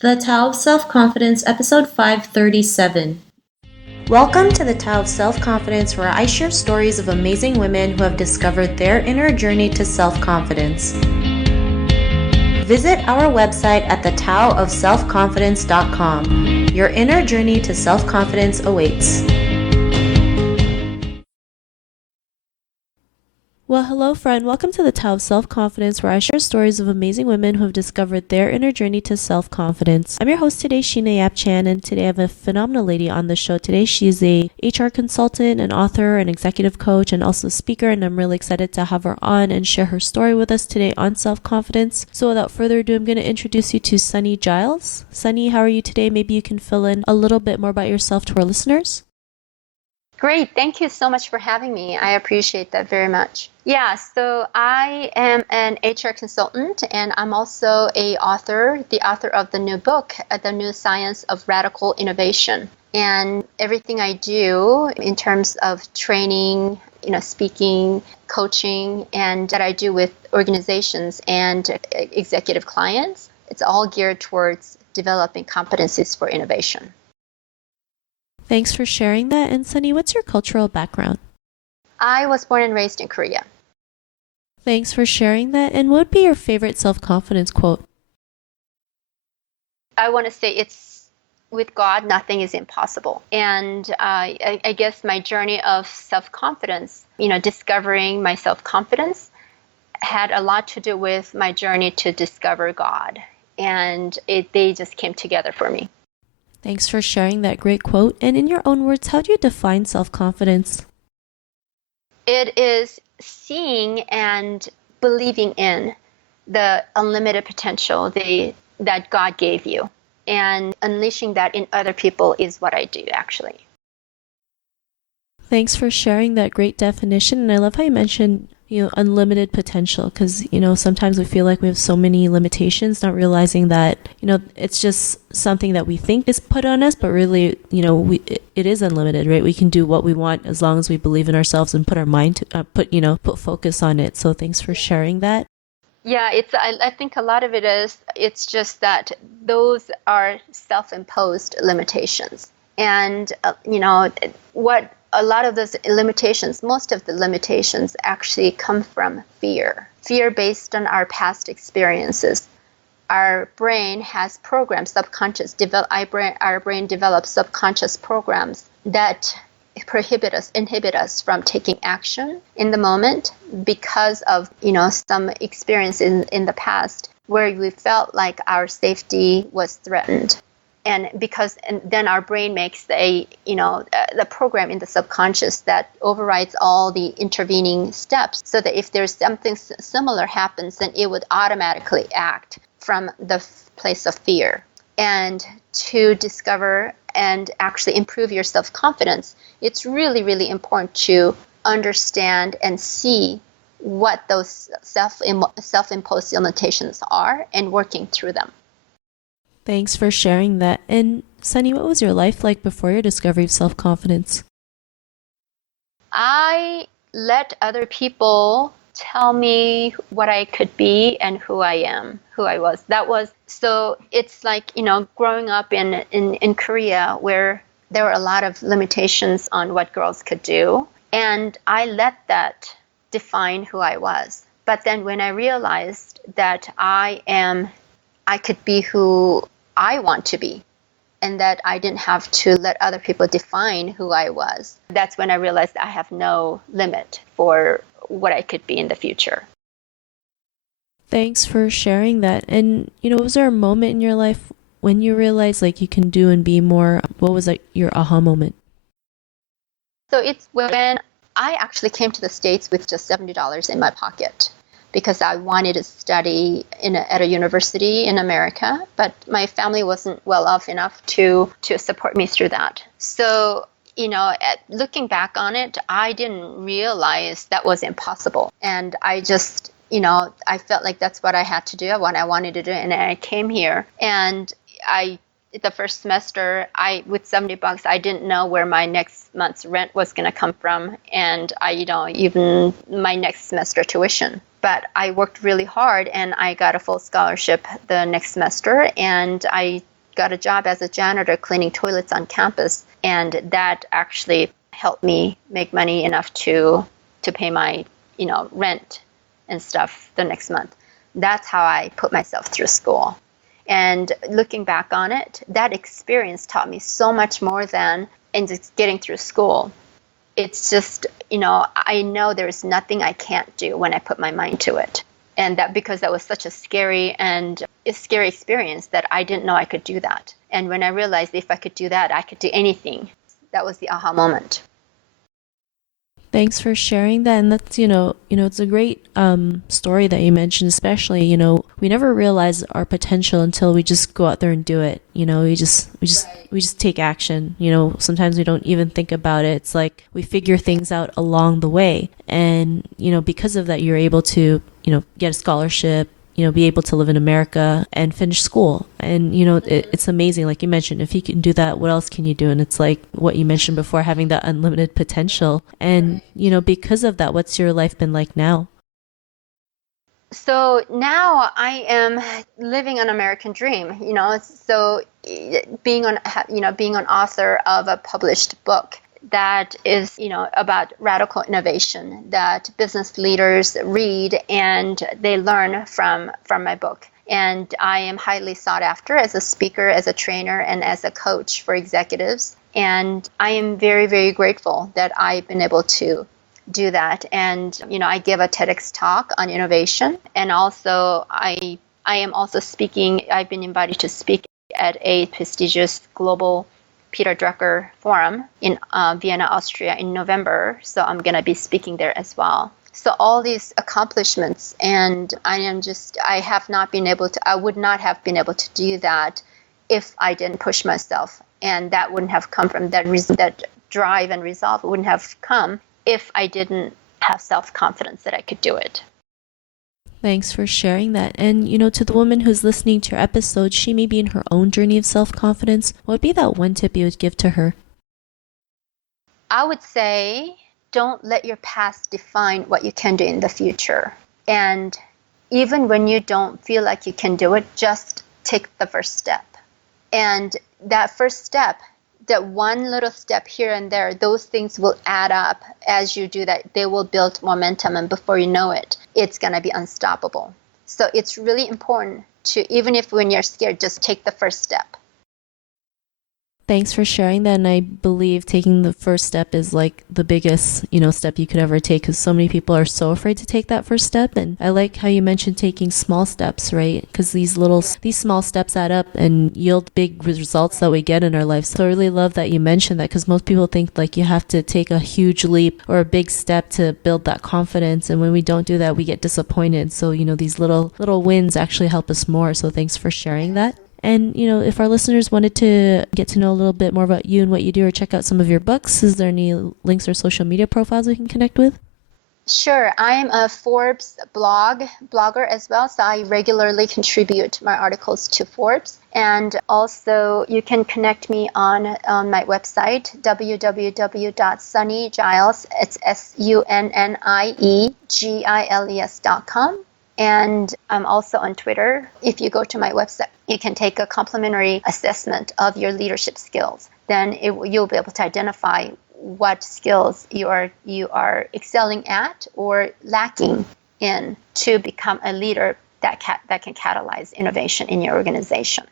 The Tao of Self-Confidence, episode 537. Welcome to the Tao of Self-Confidence, where I share stories of amazing women who have discovered their inner journey to self-confidence. Visit our website at thetaoofselfconfidence.com. Your inner journey to self-confidence awaits. Well, hello friend, welcome to the Tao of Self-Confidence, where I share stories of amazing women who have discovered their inner journey to self-confidence. I'm your host today, Sheena Yap Chan, and today I have a phenomenal lady on the show today. She's a HR consultant, an author, an executive coach, and also a speaker, and I'm really excited to have her on and share her story with us today on self-confidence. So without further ado, I'm going to introduce you to Sunnie Giles. Sunnie, how are you today? Maybe you can fill in a little bit more about yourself to our listeners. Great. Thank you so much for having me. I appreciate that very much. Yeah, so I am an HR consultant, and I'm also the author of the new book, The Neuroscience of Radical Innovation. And everything I do in terms of training, speaking, coaching, and that I do with organizations and executive clients, it's all geared towards developing competencies for innovation. Thanks for sharing that. And Sunnie, what's your cultural background? I was born and raised in Korea. Thanks for sharing that. And what would be your favorite self-confidence quote? I want to say it's with God, nothing is impossible. And I guess my journey of self-confidence, discovering my self-confidence had a lot to do with my journey to discover God. And they just came together for me. Thanks for sharing that great quote. And in your own words, how do you define self-confidence? It is seeing and believing in the unlimited potential that God gave you. And unleashing that in other people is what I do, actually. Thanks for sharing that great definition. And I love how you mentioned unlimited potential, because sometimes we feel like we have so many limitations, not realizing that it's just something that we think is put on us, but really it is unlimited, right? We can do what we want as long as we believe in ourselves and put our mind to put focus on it. So thanks for sharing that. Yeah, I think a lot of it's just that those are self-imposed limitations, and what a lot of those limitations, most of the limitations actually come from fear based on our past experiences. Our brain has programs, our brain develops subconscious programs that inhibit us from taking action in the moment because of, some experience in the past where we felt like our safety was threatened. And then our brain makes the program in the subconscious that overrides all the intervening steps, so that if there's something similar happens, then it would automatically act from the place of fear. And to discover and actually improve your self-confidence, it's really, really important to understand and see what those self-imposed limitations are and working through them. Thanks for sharing that. And Sunnie, what was your life like before your discovery of self-confidence? I let other people tell me what I could be and who I was. So it's like, growing up in Korea, where there were a lot of limitations on what girls could do. And I let that define who I was. But then when I realized that I could be who I want to be, and that I didn't have to let other people define who I was, that's when I realized I have no limit for what I could be in the future. Thanks for sharing that. And, was there a moment in your life when you realized you can do and be more? What was your aha moment? So it's when I actually came to the States with just $70 in my pocket, because I wanted to study at a university in America, but my family wasn't well off enough to support me through that. So, looking back on it, I didn't realize that was impossible. And I just, I felt like that's what I had to do, what I wanted to do. And I came here, and the first semester, with $70, I didn't know where my next month's rent was going to come from, and even my next semester tuition. But I worked really hard and I got a full scholarship the next semester, and I got a job as a janitor cleaning toilets on campus, and that actually helped me make money enough to pay my rent and stuff the next month. That's how I put myself through school. And looking back on it, that experience taught me so much more than in just getting through school. It's just, I know there's nothing I can't do when I put my mind to it. And that because that was such a scary experience that I didn't know I could do that. And when I realized if I could do that, I could do anything, that was the aha moment. Thanks for sharing that. And that's, it's a great story that you mentioned, especially, we never realize our potential until we just go out there and do it. We just take action. Sometimes we don't even think about it. It's like we figure things out along the way. And, because of that, you're able to, get a scholarship, be able to live in America and finish school. And, it's amazing. Like you mentioned, if you can do that, what else can you do? And it's like what you mentioned before, having that unlimited potential. And, because of that, what's your life been like now? So now I am living an American dream, so being an author of a published book that is, about radical innovation that business leaders read and they learn from my book. And I am highly sought after as a speaker, as a trainer, and as a coach for executives. And I am very, very grateful that I've been able to do that. And, I give a TEDx talk on innovation. And also I am also speaking, I've been invited to speak at a prestigious global Peter Drucker Forum in Vienna, Austria in November. So I'm going to be speaking there as well. So all these accomplishments, and I would not have been able to do that if I didn't push myself. And that wouldn't have come from that drive and resolve. It wouldn't have come if I didn't have self-confidence that I could do it. Thanks for sharing that. And, to the woman who's listening to your episode, she may be in her own journey of self-confidence. What would be that one tip you would give to her? I would say, don't let your past define what you can do in the future. And even when you don't feel like you can do it, just take the first step. And that first step, that one little step here and there, those things will add up as you do that. They will build momentum, and before you know it, it's going to be unstoppable. So it's really important to, even if when you're scared, just take the first step. Thanks for sharing that. And I believe taking the first step is like the biggest, step you could ever take, because so many people are so afraid to take that first step. And I like how you mentioned taking small steps, right? Because these small steps add up and yield big results that we get in our lives. So I really love that you mentioned that, because most people think like you have to take a huge leap or a big step to build that confidence. And when we don't do that, we get disappointed. So, these little wins actually help us more. So thanks for sharing that. And, if our listeners wanted to get to know a little bit more about you and what you do, or check out some of your books, is there any links or social media profiles we can connect with? Sure. I'm a Forbes blogger as well, so I regularly contribute my articles to Forbes. And also you can connect me on my website, www.sunniegiles, it's sunniegiles.com. And I'm also on Twitter. If you go to my website, you can take a complimentary assessment of your leadership skills. Then you'll be able to identify what skills you are excelling at or lacking in to become a leader that can catalyze innovation in your organization.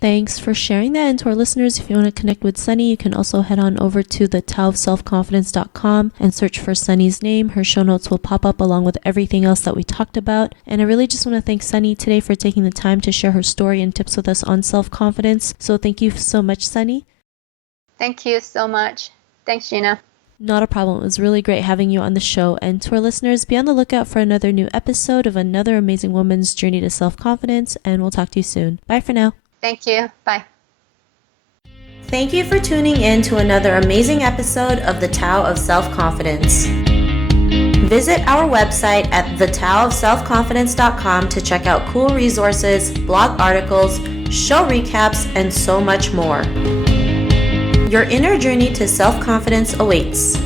Thanks for sharing that. And to our listeners, if you want to connect with Sunnie, you can also head on over to thetaoofselfconfidence.com and search for Sunnie's name. Her show notes will pop up along with everything else that we talked about. And I really just want to thank Sunnie today for taking the time to share her story and tips with us on self-confidence. So thank you so much, Sunnie. Thank you so much. Thanks, Gina. Not a problem. It was really great having you on the show. And to our listeners, be on the lookout for another new episode of another amazing woman's journey to self-confidence. And we'll talk to you soon. Bye for now. Thank you. Bye. Thank you for tuning in to another amazing episode of The Tao of Self-Confidence. Visit our website at thetaoofselfconfidence.com to check out cool resources, blog articles, show recaps, and so much more. Your inner journey to self-confidence awaits.